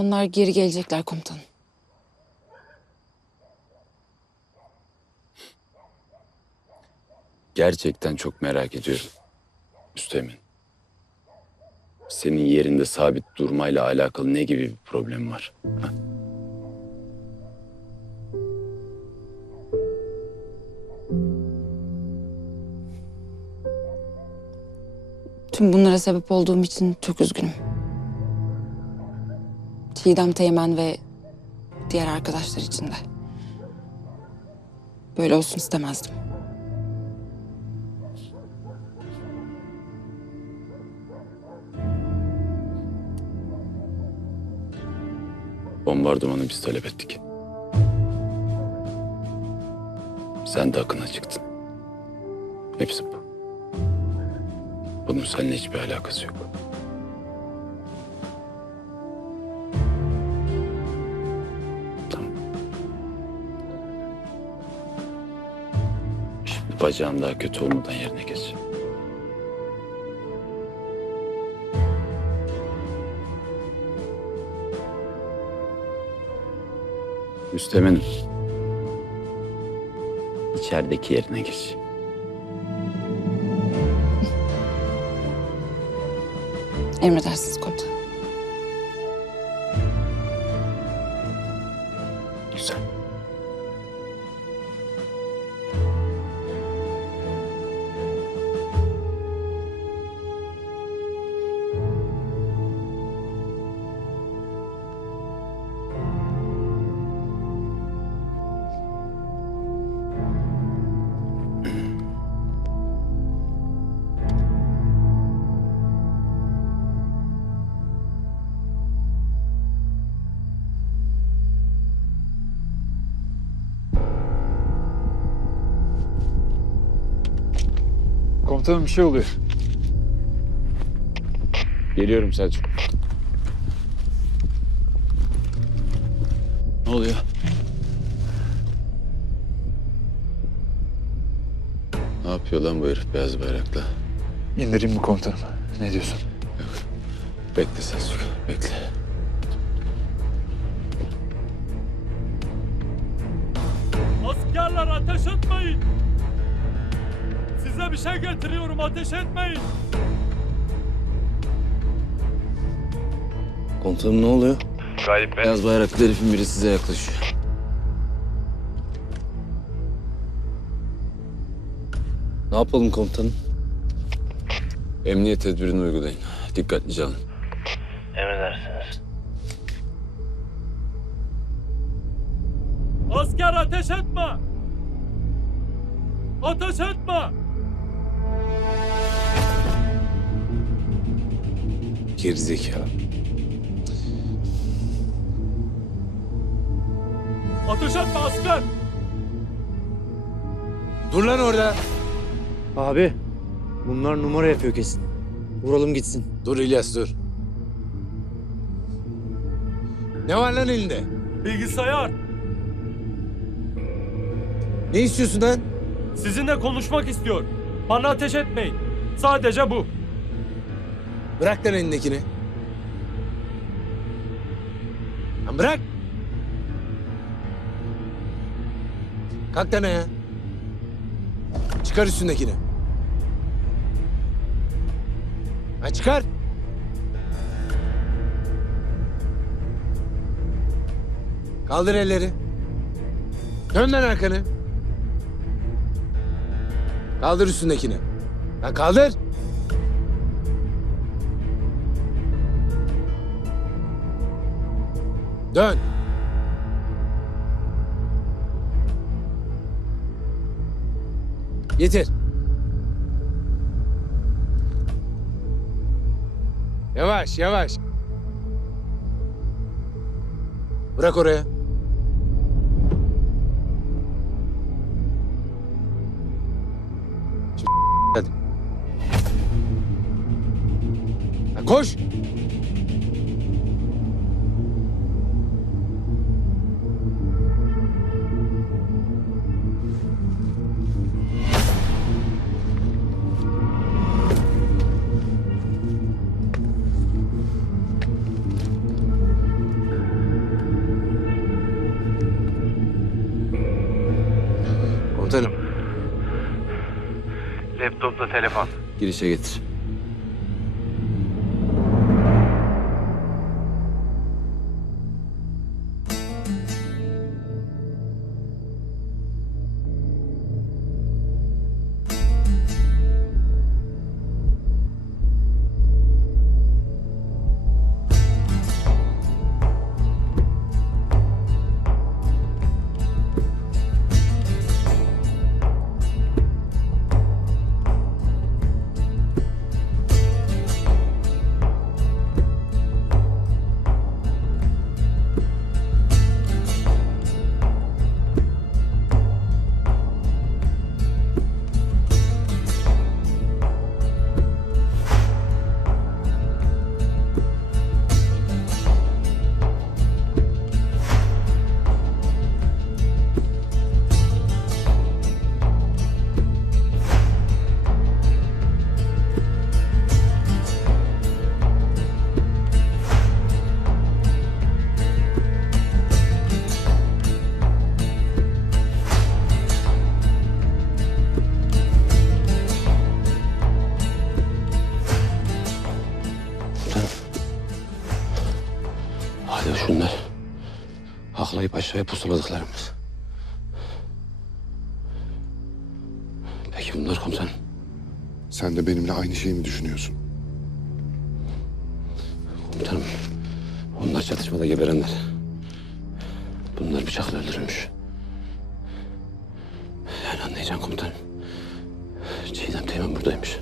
Onlar geri gelecekler komutanım. Gerçekten çok merak ediyorum. Üsteğmen. Senin yerinde sabit durmayla alakalı ne gibi bir problem var? Ha? Tüm bunlara sebep olduğum için çok üzgünüm. Çiğdem Teğmen ve diğer arkadaşlar için de. Böyle olsun istemezdim. Bombardımanı biz talep ettik. Sen de akına çıktın. Hepsi bu. Bunun seninle hiçbir alakası yok. Bacağım daha kötü olmadan yerine geç. Üstemenim. İçerideki yerine geç. Emredersiniz komutanım. Komutanım bir şey oluyor. Geliyorum Selçuk. Ne oluyor? Ne yapıyor lan bu herif beyaz bayrakla? İndireyim mi komutanım? Ne diyorsun? Bekle Selçuk, bekle. Şey getiriyorum ateş etmeyin. Komutanım ne oluyor? Galip Bey. Beyaz bayraklı herifin biri size yaklaşıyor. Ne yapalım komutanım? Emniyet tedbirini uygulayın. Dikkatlice alın. Emredersiniz. Asker ateş etme. Ateş etme. Gerizekalı. Ateş etme asker. Dur lan orada. Abi bunlar numara yapıyor kesin. Vuralım gitsin. Dur İlyas dur. Ne var lan elinde? Bilgisayar. Ne istiyorsun lan? Sizinle konuşmak istiyor. Bana ateş etmeyin. Sadece bu. Bırak lan elindekini. Lan bırak. Kalk lan ayağa. Çıkar üstündekini. Ha çıkar. Kaldır elleri. Dön lan arkanı. Kaldır üstündekini. Lan kaldır. Dön. Getir. Yavaş, yavaş. Bırak oraya. Hadi. Ha, koş. Laptopla telefon. Girişe getir. Hala şunlar. Haklayıp aşağıya pusuladıklarımız. Peki bunlar komutanım. Sen de benimle aynı şeyi mi düşünüyorsun? Komutanım. Onlar çatışmada geberenler. Bunlar bıçakla öldürülmüş. Yani anlayacaksın komutanım. Çiğdem Teğmen buradaymış.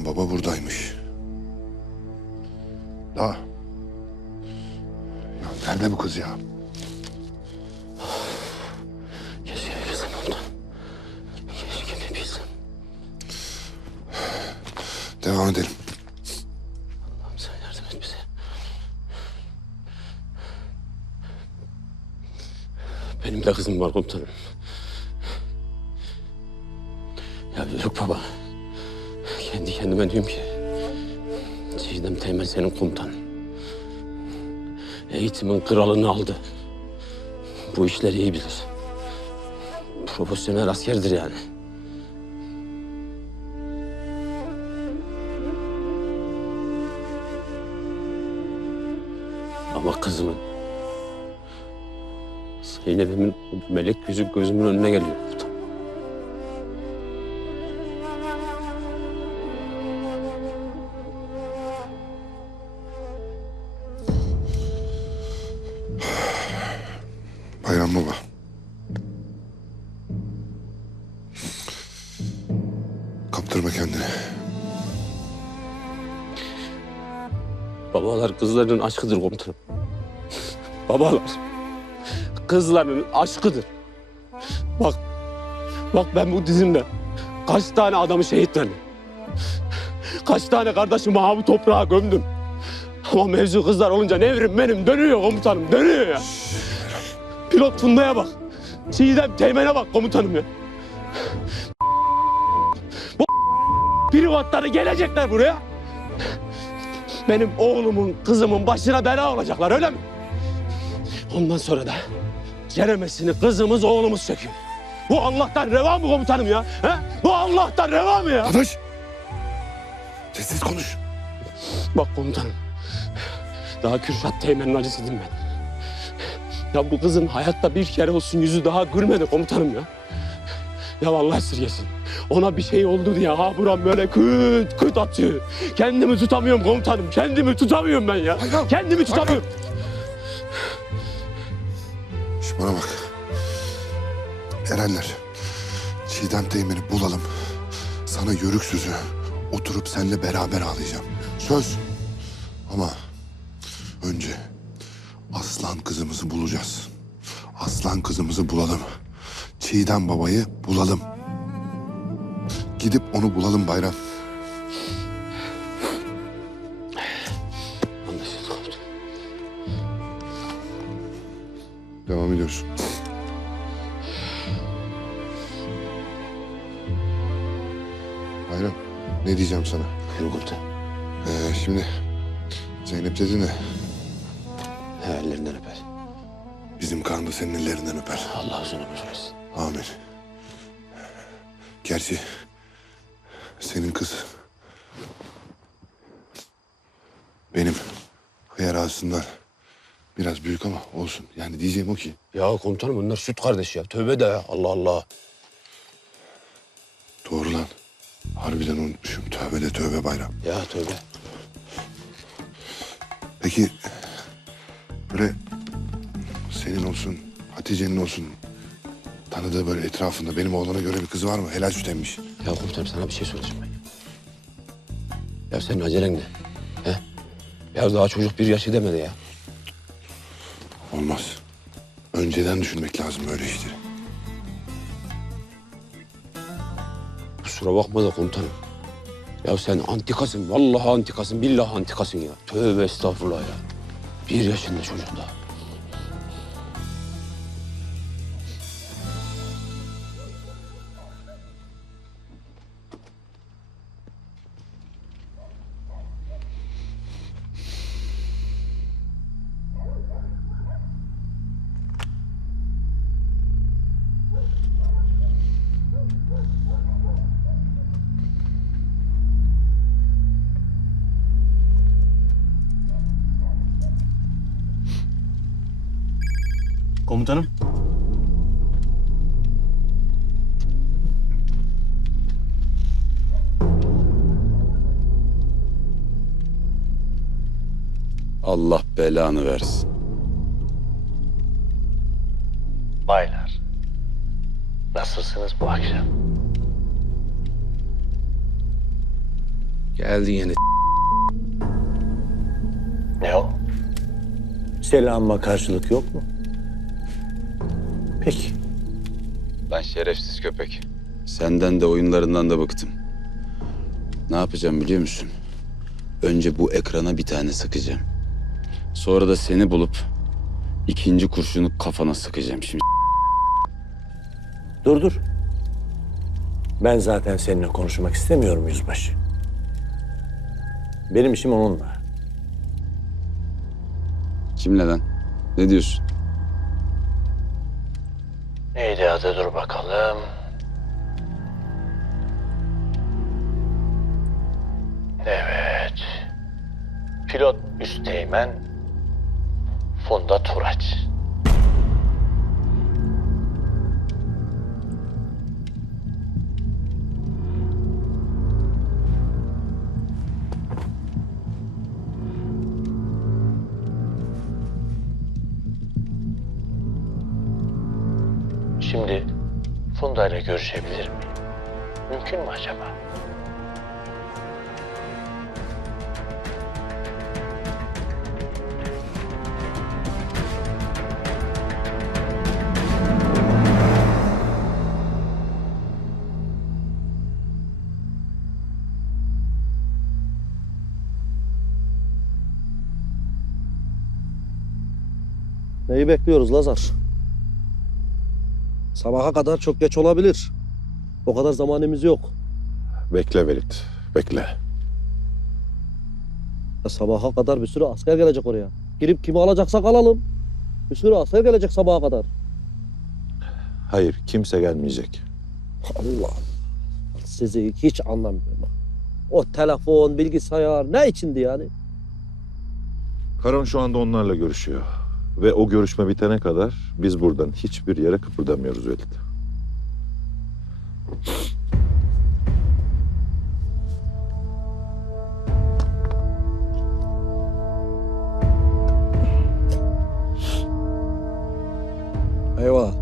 Çiğdem baba buradaymış. Da. Ya nerede bu kız ya? Keşke bir bilsem komutanım. Keşke bir bilsem. Devam edelim. Allah'ım sen yardım et bize. Benim de kızım var komutanım. Ya yok baba. Kendi kendime diyorum ki... Çiğdem Teğmen senin komutanın. Eğitimin kralını aldı. Bu işleri iyi bilir. Profesyonel askerdir yani. Ama kızımın... Zeynep'imin melek yüzü gözümün önüne geliyor Babalar kızlarının aşkıdır komutanım. Babalar kızlarının aşkıdır. Bak, bak ben bu dizimde kaç tane adamı şehit verdim. Kaç tane kardeşimi mavi toprağa gömdüm. Ama mevzu kızlar olunca nevrim benim dönüyor komutanım, dönüyor ya. Pilot Funda'ya bak. Çiğdem Teğmen'e bak komutanım ya. Bu privatları gelecekler buraya. Benim oğlumun, kızımın başına bela olacaklar öyle mi? Ondan sonra da ceremesini kızımız, oğlumuz çekiyor. Bu Allah'tan reva mı komutanım ya? He? Bu Allah'tan reva mı ya? Adaş! Sessiz konuş. Bak komutanım. Daha Kürşat Teğmen'in acısıydım ben. Ya bu kızın hayatta bir kere olsun yüzü daha gülmedi komutanım ya. Ya Allah esirgesin. Ona bir şey oldu diye ha buram böyle küt küt atıyor. Kendimi tutamıyorum komutanım. Kendimi tutamıyorum ben ya. Bayram, Kendimi tutamıyorum. Şş, bana bak. Erenler. Çiğdem Teğmen'i bulalım. Sana yörük sözü. Oturup seninle beraber ağlayacağım. Söz. Ama önce aslan kızımızı bulacağız. Aslan kızımızı bulalım. Çiğdem babayı bulalım. Gidip onu bulalım Bayram. Anlaşıldı komutanım. Devam ediyorsun. Bayram, ne diyeceğim sana? Buyurun komutanım. Ee, şimdi Zeynep dedi ne? He, ellerinden öper. Bizim kan da senin ellerinden öper. Allah uzun ömür versin. Amin. Gerçi senin kız benim hıyar ağasından biraz büyük ama olsun. Yani diyeceğim o ki Ya komutanım bunlar süt kardeş ya. Tövbe de ya. Allah Allah. doğru lan. Harbiden unutmuşum. Tövbe de tövbe bayram. Ya tövbe. Peki böyle senin olsun, Hatice'nin olsun tanıdığı böyle etrafında benim oğlana göre bir kız var mı? Helal süt emmiş. Ya komutanım sana bir şey söyleyeceğim ben. ya. Senin acelen ne? He? Ya daha çocuk bir yaşı demedi ya. Olmaz. Önceden düşünmek lazım böyle işleri. Kusura bakma da komutanım. Ya sen antikasın. Vallahi antikasın. Billahi antikasın ya. Tövbe estağfurullah ya. Bir yaşında çocuk daha. Allah belanı versin. Baylar. Nasılsınız bu akşam? Geldin yine. Ne o? Selamıma karşılık yok mu? Peki. Lan şerefsiz köpek. Senden de oyunlarından da bıktım. Ne yapacağım biliyor musun? Önce bu ekrana bir tane sıkacağım. Sonra da seni bulup ikinci kurşunu kafana sıkacağım şimdi. Dur dur. Ben zaten seninle konuşmak istemiyorum yüzbaşı. Benim işim onunla. Kimle lan? Ne diyorsun? Neydi adı dur bakalım. Evet. Pilot Üsteğmen Funda Turaç. Şimdi Funda ile görüşebilir miyim? Mümkün mü acaba? Neyi bekliyoruz Lazar? Sabaha kadar çok geç olabilir. O kadar zamanımız yok. Bekle Velit, bekle. Ya sabaha kadar bir sürü asker gelecek oraya. Girip kimi alacaksak alalım. Bir sürü asker gelecek sabaha kadar. Hayır, kimse gelmeyecek. Allah. Sizi hiç anlamıyorum. O telefon, bilgisayar ne içindi yani? Karan şu anda onlarla görüşüyor. Ve o görüşme bitene kadar biz buradan hiçbir yere kıpırdamıyoruz Velit. Eyvallah.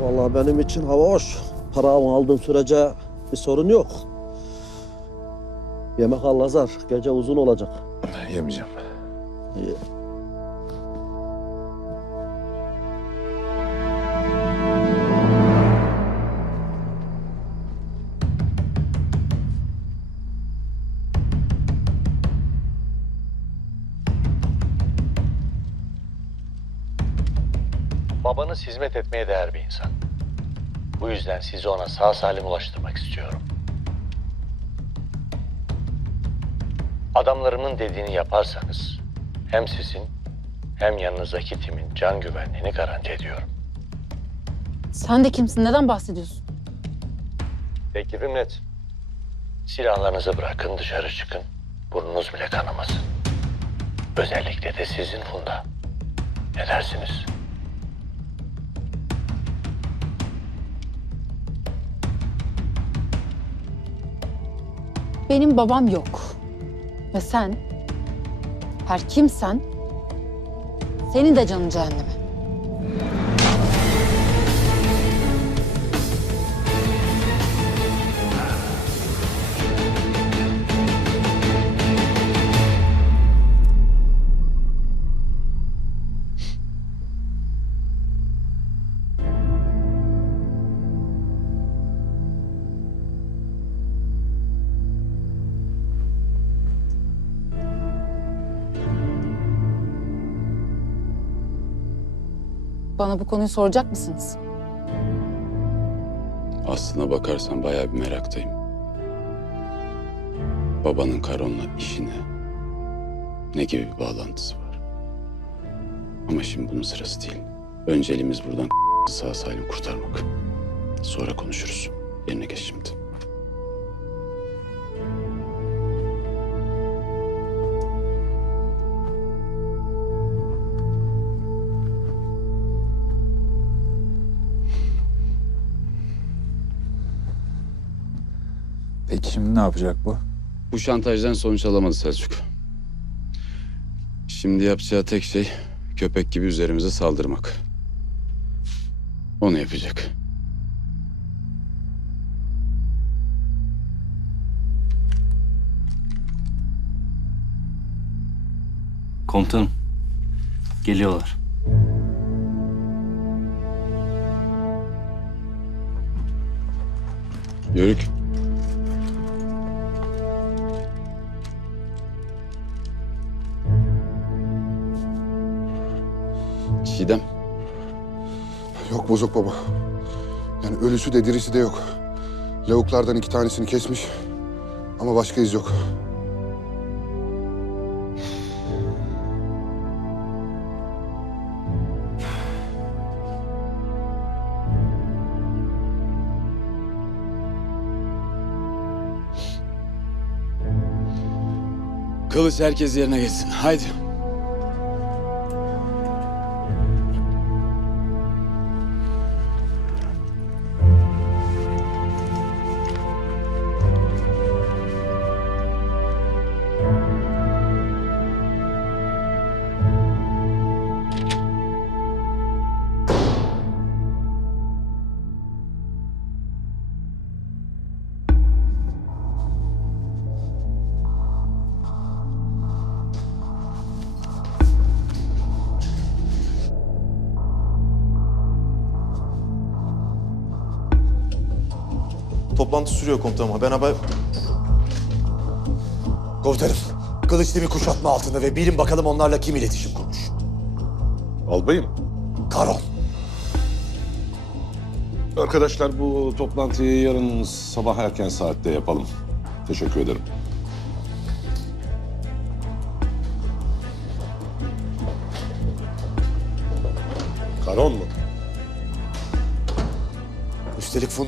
Vallahi benim için hava hoş. Paramı aldığım sürece bir sorun yok. Yemek al Lazar. Gece uzun olacak. Yemeyeceğim. İyi. Babanız hizmet etmeye değer bir insan. Bu yüzden sizi ona sağ salim ulaştırmak istiyorum. Adamlarımın dediğini yaparsanız hem sizin hem yanınızdaki timin can güvenliğini garanti ediyorum. Sen de kimsin? Neden bahsediyorsun? Teklifim net. Silahlarınızı bırakın dışarı çıkın. Burnunuz bile kanamasın. Özellikle de sizin Funda. Ne dersiniz? Benim babam yok. Ve sen, her kimsen, senin de canın cehenneme. Bana bu konuyu soracak mısınız? Aslına bakarsan bayağı bir meraktayım. Babanın Karon'la işine ne gibi bir bağlantısı var? Ama şimdi bunun sırası değil. Önceliğimiz buradan sağ salim kurtarmak. Sonra konuşuruz. Yerine geç şimdi. Şimdi ne yapacak bu? Bu şantajdan sonuç alamadı Selçuk. Şimdi yapacağı tek şey köpek gibi üzerimize saldırmak. Onu yapacak. Komutanım. Geliyorlar. Yörük. Çiğdem. Yok bozuk baba. Yani ölüsü de dirisi de yok. Lavuklardan iki tanesini kesmiş. Ama başka iz yok. Kılıç herkes yerine geçsin. Haydi. Sürüyor komutanım. Ben haber... Komutanım, Kılıçlı bir kuşatma altında ve bilin bakalım onlarla kim iletişim kurmuş. Albayım. Karon. Arkadaşlar bu toplantıyı yarın sabah erken saatte yapalım. Teşekkür ederim.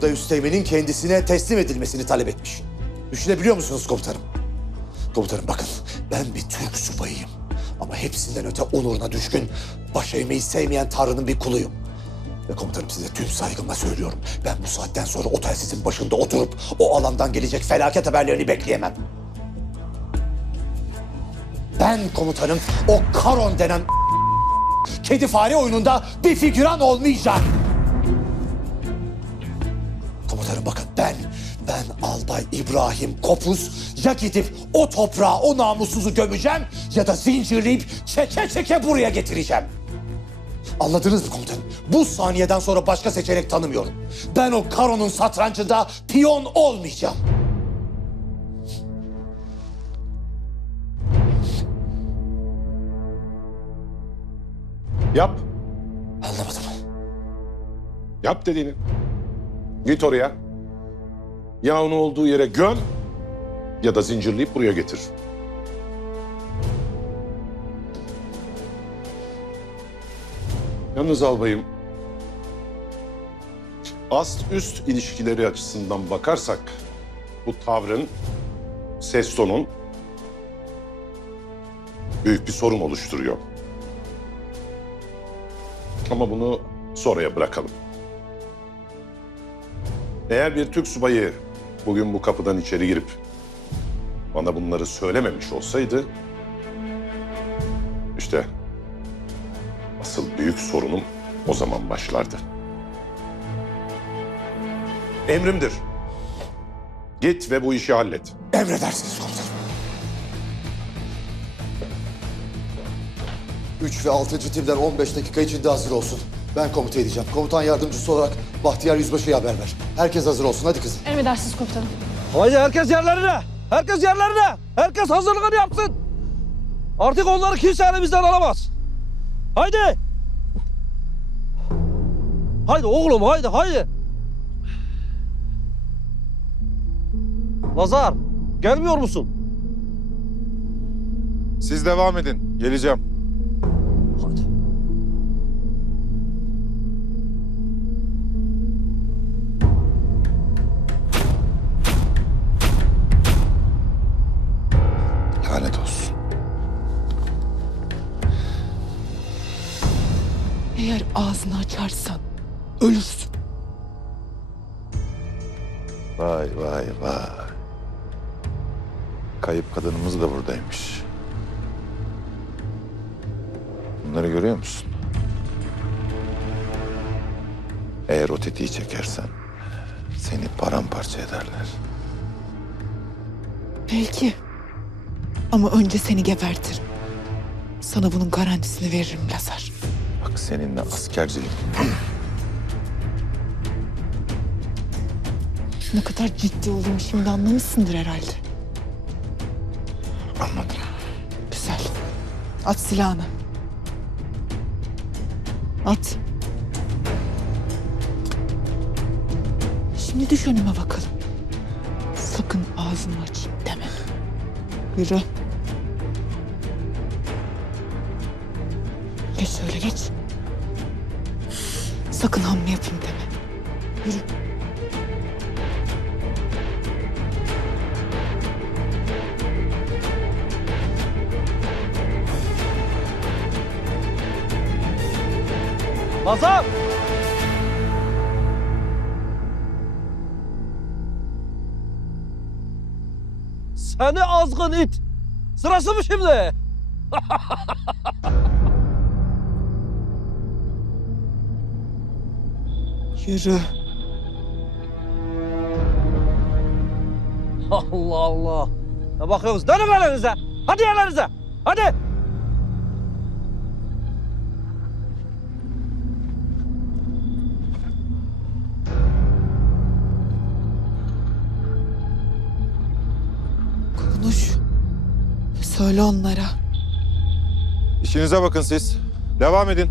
Funda Üsteğmen'in kendisine teslim edilmesini talep etmiş. Düşünebiliyor musunuz komutanım? Komutanım bakın, ben bir Türk subayıyım. Ama hepsinden öte onuruna düşkün, baş eğmeyi sevmeyen Tanrı'nın bir kuluyum. Ve komutanım size tüm saygımla söylüyorum. Ben bu saatten sonra o telsizin başında oturup o alandan gelecek felaket haberlerini bekleyemem. Ben komutanım o Karon denen kedi fare oyununda bir figüran olmayacağım. Komutanım bakın ben, ben Albay İbrahim Kopuz ya gidip o toprağa o namussuzu gömeceğim ya da zincirleyip çeke çeke buraya getireceğim. Anladınız mı komutanım? Bu saniyeden sonra başka seçenek tanımıyorum. Ben o Karo'nun satrancında piyon olmayacağım. Yap. Anlamadım. Yap dediğini. Git oraya. Ya onu olduğu yere göm ya da zincirleyip buraya getir. Yalnız albayım, ast-üst ilişkileri açısından bakarsak bu tavrın, ses tonun büyük bir sorun oluşturuyor. Ama bunu sonraya bırakalım. Eğer bir Türk subayı bugün bu kapıdan içeri girip bana bunları söylememiş olsaydı işte asıl büyük sorunum o zaman başlardı. Emrimdir. Git ve bu işi hallet. Emredersiniz komutanım. 3 ve 6. timler 15 dakika içinde hazır olsun. Ben komuta edeceğim. Komutan yardımcısı olarak Bahtiyar Yüzbaşı'ya haber ver. Herkes hazır olsun. Hadi kızım. Emredersiniz komutanım. Haydi herkes yerlerine. Herkes yerlerine. Herkes hazırlığını yapsın. Artık onları kimse elimizden alamaz. Haydi. Haydi oğlum haydi haydi. Lazar gelmiyor musun? Siz devam edin. Geleceğim. Eğer ağzını açarsan ölürsün. Vay vay vay. Kayıp kadınımız da buradaymış. Bunları görüyor musun? Eğer o tetiği çekersen seni paramparça ederler. Belki. Ama önce seni gebertirim. Sana bunun garantisini veririm Lazar. Bak seninle askercilik Ne kadar ciddi olduğumu şimdi anlamışsındır herhalde. Anladım. Güzel. At silahını. At. Şimdi düş önüme bakalım. Sakın ağzını açayım deme. Yürü. Geç şöyle geç. Sakın hamle yapayım deme. Yürü. Lazar. Seni azgın it. Sırası mı şimdi? Yürü. Allah Allah. Ne bakıyorsunuz? Dönün elinize. Hadi yerlerinize. Hadi. Konuş. Söyle onlara. İşinize bakın siz. Devam edin.